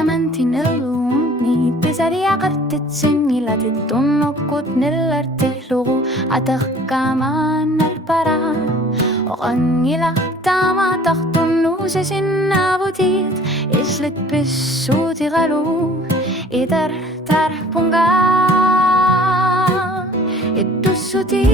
Diamantinelluun niittisari akartitsin nilatit tunnokut nillartilugu atahkamaan para oqan ilahtama tahtunnuuse sinnavutit islit pissuuti qalu idar tarpunga ittussuti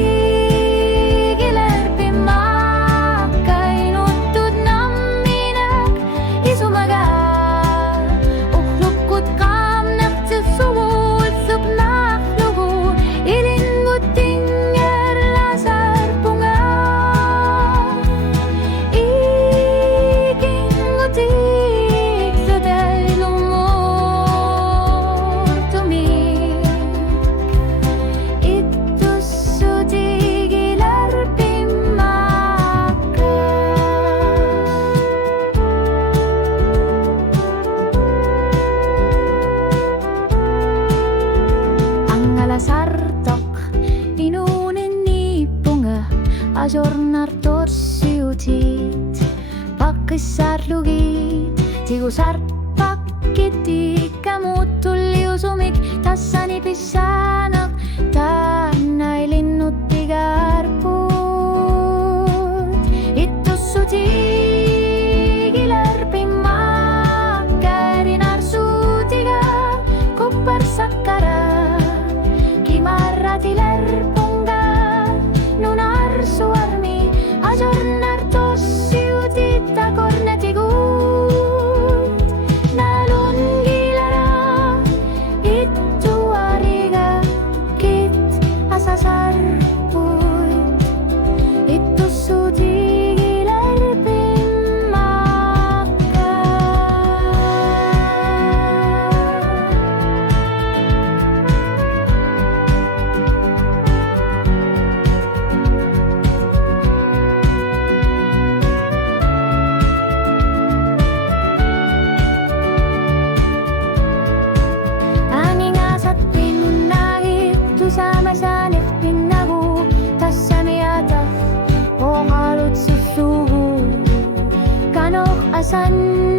sartok inunen niipunga asornar torsiutit pakkissar lugit tigusar pakkiti kamutulliusumik tassani pissanak taannai linnut tigarput ittussuti sanif pinnagu tassamiata o qalut sissugu kanok asan